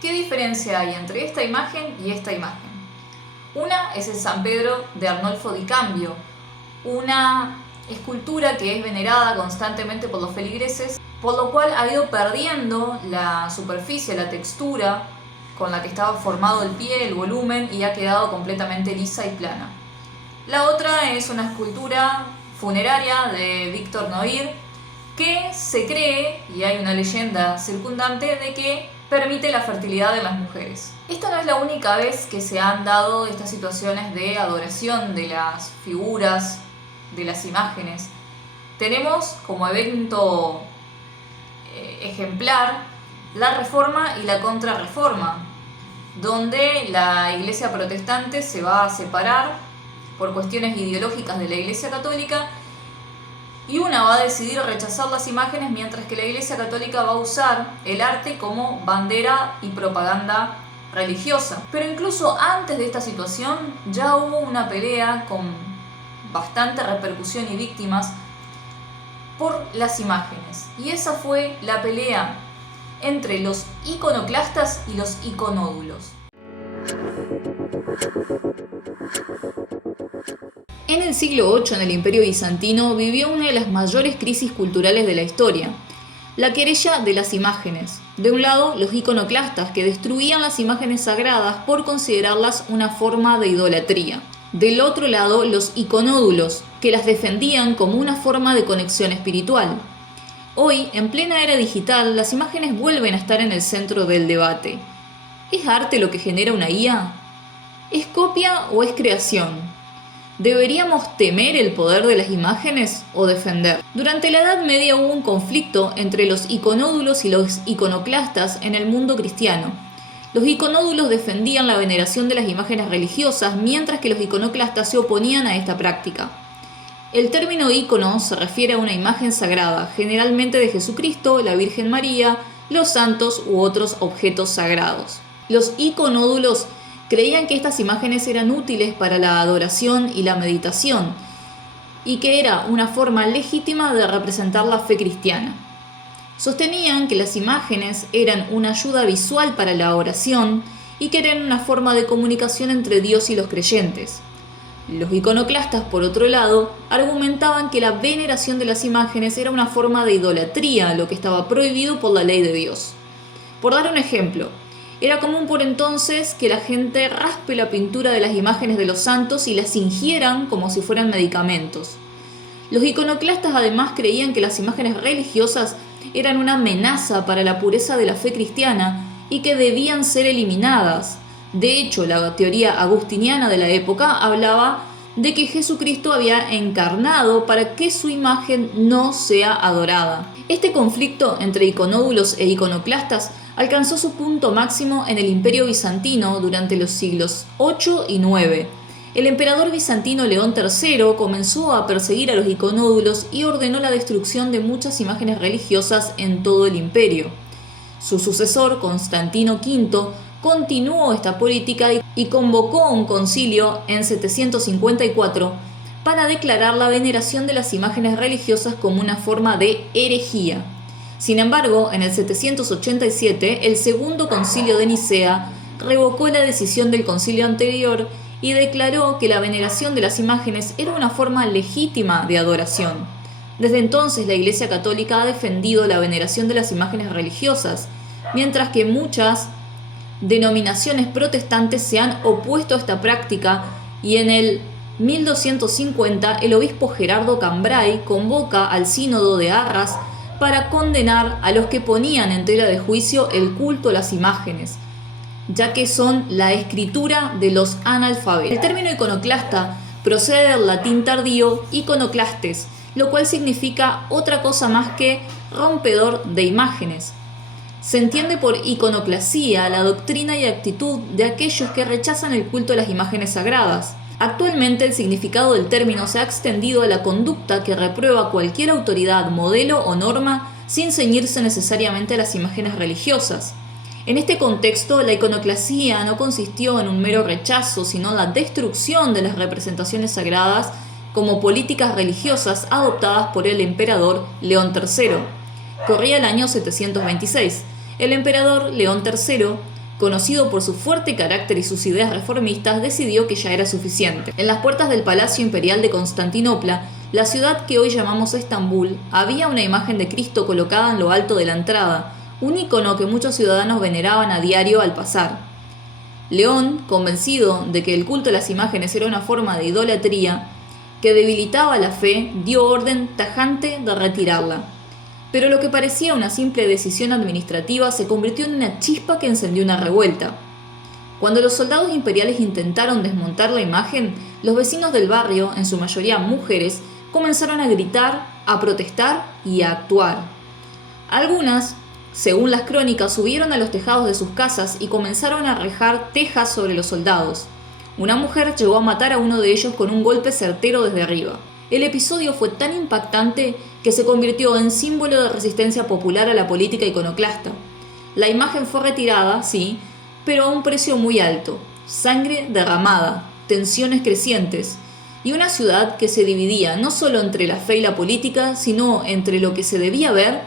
¿Qué diferencia hay entre esta imagen y esta imagen? Una es el San Pedro de Arnolfo di Cambio, una escultura que es venerada constantemente por los feligreses, por lo cual ha ido perdiendo la superficie, la textura con la que estaba formado el pie, el volumen, y ha quedado completamente lisa y plana. La otra es una escultura funeraria de Víctor Noir que se cree, y hay una leyenda circundante, de que permite la fertilidad de las mujeres. Esta no es la única vez que se han dado estas situaciones de adoración de las figuras, de las imágenes. Tenemos como evento ejemplar la Reforma y la Contrarreforma, donde la Iglesia protestante se va a separar por cuestiones ideológicas de la Iglesia católica, y una va a decidir rechazar las imágenes, mientras que la Iglesia católica va a usar el arte como bandera y propaganda religiosa. Pero incluso antes de esta situación ya hubo una pelea con bastante repercusión y víctimas por las imágenes, y esa fue la pelea entre los iconoclastas y los iconódulos. En el siglo VIII, en el Imperio Bizantino, vivió una de las mayores crisis culturales de la historia, la querella de las imágenes. De un lado, los iconoclastas, que destruían las imágenes sagradas por considerarlas una forma de idolatría. Del otro lado, los iconódulos, que las defendían como una forma de conexión espiritual. Hoy, en plena era digital, las imágenes vuelven a estar en el centro del debate. ¿Es arte lo que genera una IA? ¿Es copia o es creación? ¿Deberíamos temer el poder de las imágenes o defender? Durante la Edad Media hubo un conflicto entre los iconódulos y los iconoclastas en el mundo cristiano. Los iconódulos defendían la veneración de las imágenes religiosas, mientras que los iconoclastas se oponían a esta práctica. El término ícono se refiere a una imagen sagrada, generalmente de Jesucristo, la Virgen María, los santos u otros objetos sagrados. Los iconódulos creían que estas imágenes eran útiles para la adoración y la meditación, y que era una forma legítima de representar la fe cristiana. Sostenían que las imágenes eran una ayuda visual para la oración y que eran una forma de comunicación entre Dios y los creyentes. Los iconoclastas, por otro lado, argumentaban que la veneración de las imágenes era una forma de idolatría, lo que estaba prohibido por la ley de Dios. Por dar un ejemplo, era común por entonces que la gente raspe la pintura de las imágenes de los santos y las ingieran como si fueran medicamentos. Los iconoclastas además creían que las imágenes religiosas eran una amenaza para la pureza de la fe cristiana y que debían ser eliminadas. De hecho, la teoría agustiniana de la época hablaba de que Jesucristo había encarnado para que su imagen no sea adorada. Este conflicto entre iconódulos e iconoclastas alcanzó su punto máximo en el Imperio Bizantino durante los siglos VIII y IX. El emperador bizantino León III comenzó a perseguir a los iconódulos y ordenó la destrucción de muchas imágenes religiosas en todo el imperio. Su sucesor, Constantino V, continuó esta política y convocó un concilio en 754 para declarar la veneración de las imágenes religiosas como una forma de herejía. Sin embargo, en el 787, el segundo concilio de Nicea revocó la decisión del concilio anterior y declaró que la veneración de las imágenes era una forma legítima de adoración. Desde entonces, la Iglesia Católica ha defendido la veneración de las imágenes religiosas, mientras que muchas denominaciones protestantes se han opuesto a esta práctica, y en el 1250 el obispo Gerardo Cambrai convoca al sínodo de Arras para condenar a los que ponían en tela de juicio el culto a las imágenes, ya que son la escritura de los analfabetos. El término iconoclasta procede del latín tardío iconoclastes, lo cual significa otra cosa más que rompedor de imágenes. Se entiende por iconoclasía la doctrina y actitud de aquellos que rechazan el culto a las imágenes sagradas. Actualmente el significado del término se ha extendido a la conducta que reprueba cualquier autoridad, modelo o norma sin ceñirse necesariamente a las imágenes religiosas. En este contexto, la iconoclasía no consistió en un mero rechazo, sino en la destrucción de las representaciones sagradas como políticas religiosas adoptadas por el emperador León III. Corría el año 726. El emperador León III conocido por su fuerte carácter y sus ideas reformistas, decidió que ya era suficiente. En las puertas del Palacio Imperial de Constantinopla, la ciudad que hoy llamamos Estambul, había una imagen de Cristo colocada en lo alto de la entrada, un ícono que muchos ciudadanos veneraban a diario al pasar. León, convencido de que el culto a las imágenes era una forma de idolatría que debilitaba la fe, dio orden tajante de retirarla. Pero lo que parecía una simple decisión administrativa se convirtió en una chispa que encendió una revuelta. Cuando los soldados imperiales intentaron desmontar la imagen, los vecinos del barrio, en su mayoría mujeres, comenzaron a gritar, a protestar y a actuar. Algunas, según las crónicas, subieron a los tejados de sus casas y comenzaron a arrojar tejas sobre los soldados. Una mujer llegó a matar a uno de ellos con un golpe certero desde arriba. El episodio fue tan impactante que se convirtió en símbolo de resistencia popular a la política iconoclasta. La imagen fue retirada, sí, pero a un precio muy alto: sangre derramada, tensiones crecientes y una ciudad que se dividía no solo entre la fe y la política, sino entre lo que se debía ver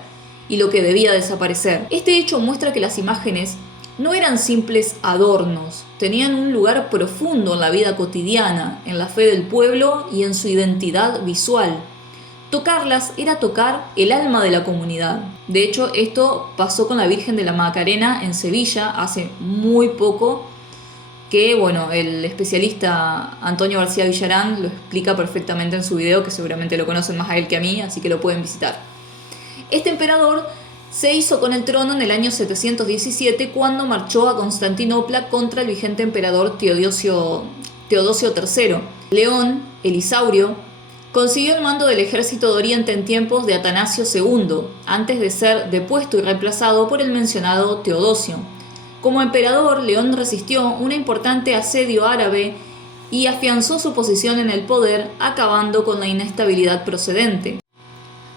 y lo que debía desaparecer. Este hecho muestra que las imágenes no eran simples adornos, tenían un lugar profundo en la vida cotidiana, en la fe del pueblo y en su identidad visual. Tocarlas era tocar el alma de la comunidad. De hecho, esto pasó con la Virgen de la Macarena en Sevilla hace muy poco, que el especialista Antonio García Villarán lo explica perfectamente en su video, que seguramente lo conocen más a él que a mí, así que lo pueden visitar. Este emperador se hizo con el trono en el año 717 cuando marchó a Constantinopla contra el vigente emperador Teodosio III. León, el Isaurio, consiguió el mando del ejército de Oriente en tiempos de Atanasio II, antes de ser depuesto y reemplazado por el mencionado Teodosio. Como emperador, León resistió un importante asedio árabe y afianzó su posición en el poder, acabando con la inestabilidad procedente.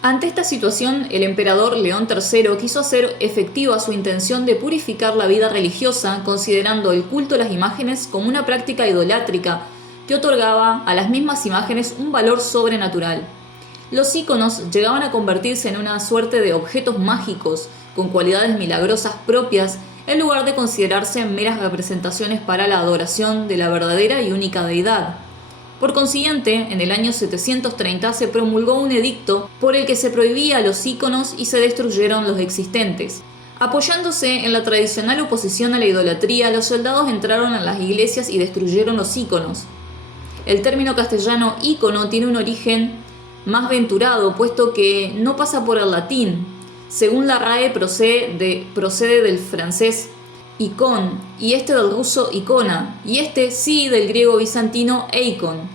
Ante esta situación, el emperador León III quiso hacer efectiva su intención de purificar la vida religiosa, considerando el culto a las imágenes como una práctica idolátrica que otorgaba a las mismas imágenes un valor sobrenatural. Los íconos llegaban a convertirse en una suerte de objetos mágicos con cualidades milagrosas propias, en lugar de considerarse meras representaciones para la adoración de la verdadera y única deidad. Por consiguiente, en el año 730 se promulgó un edicto por el que se prohibía los íconos y se destruyeron los existentes. Apoyándose en la tradicional oposición a la idolatría, los soldados entraron en las iglesias y destruyeron los íconos. El término castellano ícono tiene un origen más venturado, puesto que no pasa por el latín. Según la RAE, procede del francés icon, y este del ruso icona, y este sí del griego bizantino eikon.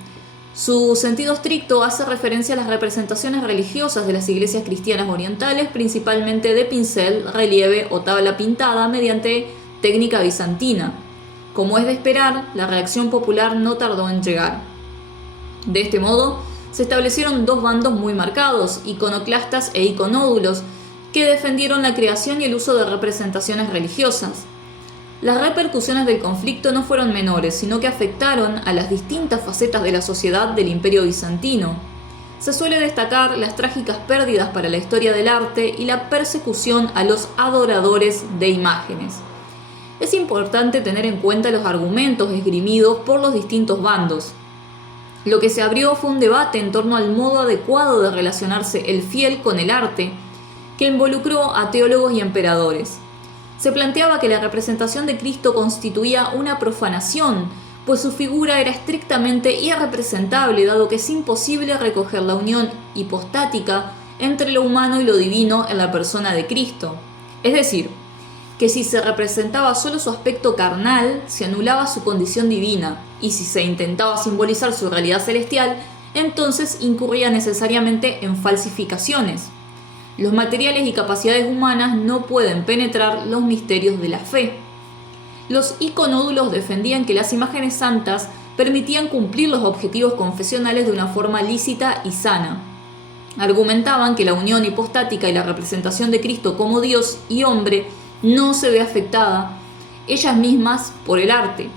Su sentido estricto hace referencia a las representaciones religiosas de las iglesias cristianas orientales, principalmente de pincel, relieve o tabla pintada mediante técnica bizantina. Como es de esperar, la reacción popular no tardó en llegar. De este modo, se establecieron dos bandos muy marcados: iconoclastas e iconódulos, que defendieron la creación y el uso de representaciones religiosas. Las repercusiones del conflicto no fueron menores, sino que afectaron a las distintas facetas de la sociedad del Imperio bizantino. Se suele destacar las trágicas pérdidas para la historia del arte y la persecución a los adoradores de imágenes. Es importante tener en cuenta los argumentos esgrimidos por los distintos bandos. Lo que se abrió fue un debate en torno al modo adecuado de relacionarse el fiel con el arte, que involucró a teólogos y emperadores. Se planteaba que la representación de Cristo constituía una profanación, pues su figura era estrictamente irrepresentable, dado que es imposible recoger la unión hipostática entre lo humano y lo divino en la persona de Cristo. Es decir, que si se representaba solo su aspecto carnal, se anulaba su condición divina, y si se intentaba simbolizar su realidad celestial, entonces incurría necesariamente en falsificaciones. Los materiales y capacidades humanas no pueden penetrar los misterios de la fe. Los iconódulos defendían que las imágenes santas permitían cumplir los objetivos confesionales de una forma lícita y sana. Argumentaban que la unión hipostática y la representación de Cristo como Dios y hombre no se ve afectada ellas mismas por el arte.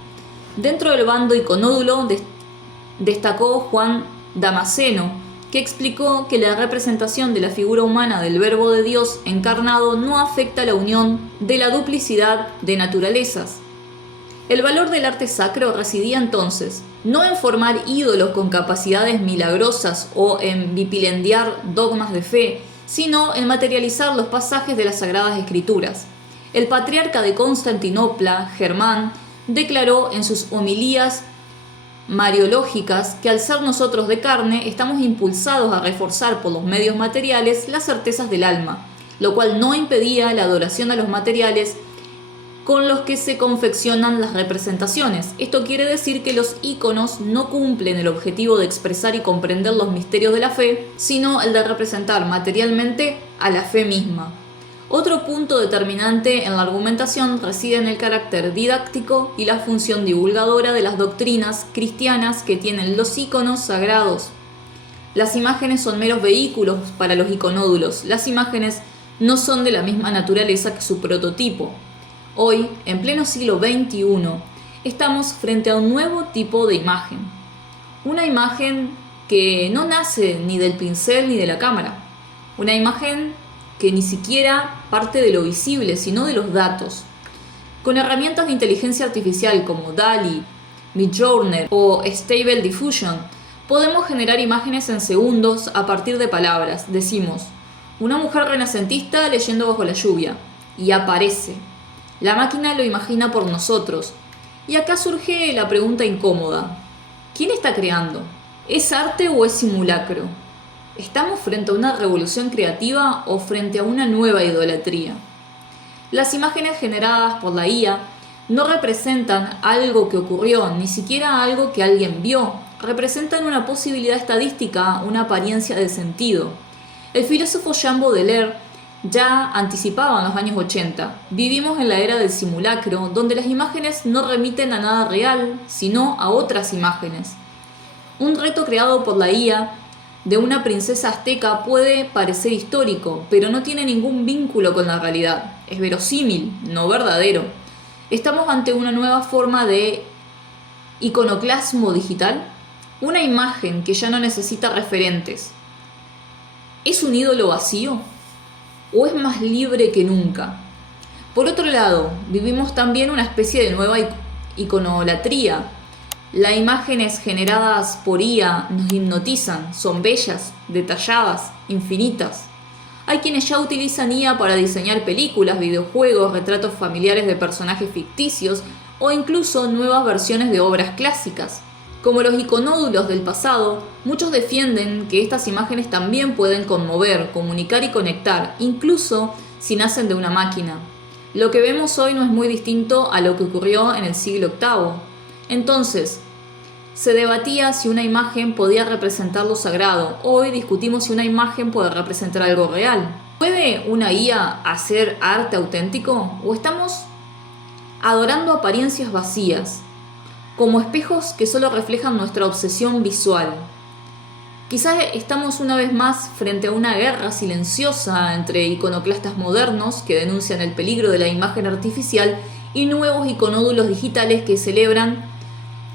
Dentro del bando iconódulo destacó Juan Damasceno, que explicó que la representación de la figura humana del Verbo de Dios encarnado no afecta la unión de la duplicidad de naturalezas. El valor del arte sacro residía entonces no en formar ídolos con capacidades milagrosas o en vipilendiar dogmas de fe, sino en materializar los pasajes de las Sagradas Escrituras. El patriarca de Constantinopla, Germán, declaró en sus homilías mariológicas que al ser nosotros de carne estamos impulsados a reforzar por los medios materiales las certezas del alma, lo cual no impedía la adoración a los materiales con los que se confeccionan las representaciones. Esto quiere decir que los íconos no cumplen el objetivo de expresar y comprender los misterios de la fe, sino el de representar materialmente a la fe misma. Otro punto determinante en la argumentación reside en el carácter didáctico y la función divulgadora de las doctrinas cristianas que tienen los íconos sagrados. Las imágenes son meros vehículos para los iconódulos. Las imágenes no son de la misma naturaleza que su prototipo. Hoy, en pleno siglo XXI, estamos frente a un nuevo tipo de imagen. Una imagen que no nace ni del pincel ni de la cámara. Una imagen que ni siquiera parte de lo visible, sino de los datos. Con herramientas de inteligencia artificial como DALL-E, Midjourney o Stable Diffusion, podemos generar imágenes en segundos a partir de palabras. Decimos, una mujer renacentista leyendo bajo la lluvia, y aparece. La máquina lo imagina por nosotros. Y acá surge la pregunta incómoda. ¿Quién está creando? ¿Es arte o es simulacro? ¿Estamos frente a una revolución creativa o frente a una nueva idolatría? Las imágenes generadas por la IA no representan algo que ocurrió, ni siquiera algo que alguien vio. Representan una posibilidad estadística, una apariencia de sentido. El filósofo Jean Baudelaire ya anticipaba en los años 80. Vivimos en la era del simulacro, donde las imágenes no remiten a nada real, sino a otras imágenes. Un reto creado por la IA de una princesa azteca puede parecer histórico, pero no tiene ningún vínculo con la realidad. Es verosímil, no verdadero. Estamos ante una nueva forma de iconoclasmo digital, una imagen que ya no necesita referentes. ¿Es un ídolo vacío? ¿O es más libre que nunca? Por otro lado, vivimos también una especie de nueva iconolatría. Las imágenes generadas por IA nos hipnotizan, son bellas, detalladas, infinitas. Hay quienes ya utilizan IA para diseñar películas, videojuegos, retratos familiares de personajes ficticios o incluso nuevas versiones de obras clásicas. Como los iconódulos del pasado, muchos defienden que estas imágenes también pueden conmover, comunicar y conectar, incluso si nacen de una máquina. Lo que vemos hoy no es muy distinto a lo que ocurrió en el siglo VIII. Entonces, se debatía si una imagen podía representar lo sagrado. Hoy discutimos si una imagen puede representar algo real. ¿Puede una IA hacer arte auténtico? ¿O estamos adorando apariencias vacías, como espejos que solo reflejan nuestra obsesión visual? Quizás estamos una vez más frente a una guerra silenciosa entre iconoclastas modernos que denuncian el peligro de la imagen artificial y nuevos iconódulos digitales que celebran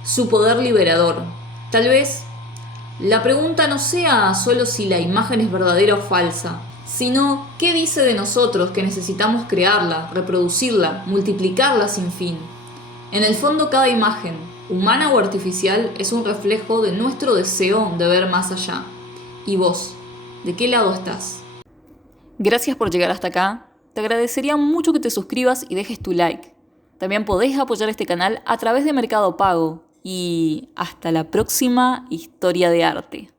su poder liberador. Tal vez la pregunta no sea solo si la imagen es verdadera o falsa, sino qué dice de nosotros que necesitamos crearla, reproducirla, multiplicarla sin fin. En el fondo, cada imagen, humana o artificial, es un reflejo de nuestro deseo de ver más allá. ¿Y vos? ¿De qué lado estás? Gracias por llegar hasta acá. Te agradecería mucho que te suscribas y dejes tu like. También podés apoyar este canal a través de Mercado Pago. Y hasta la próxima historia de arte.